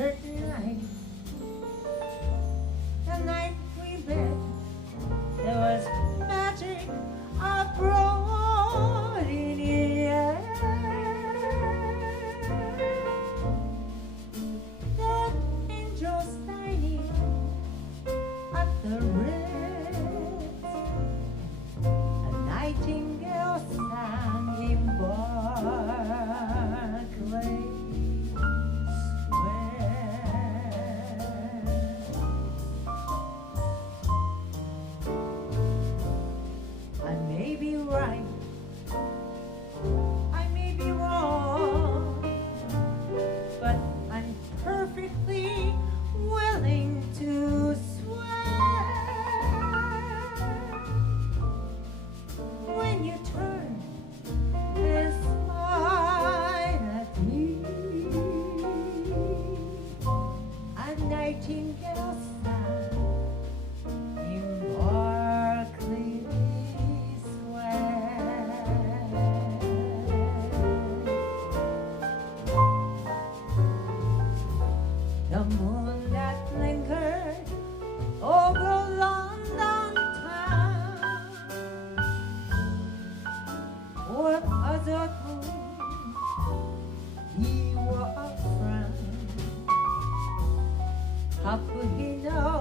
certain night, the night we met, there was magic abroad in the air. The angels shining at the ritz, a nightingale sang in Berklee. I may be right, I may be wrong, but I'm perfectly willing to swear. When you turn and smile at me, a nightingale sang in Berklee. The moon that lingered over London town, what other moon he wore a frown. How could he know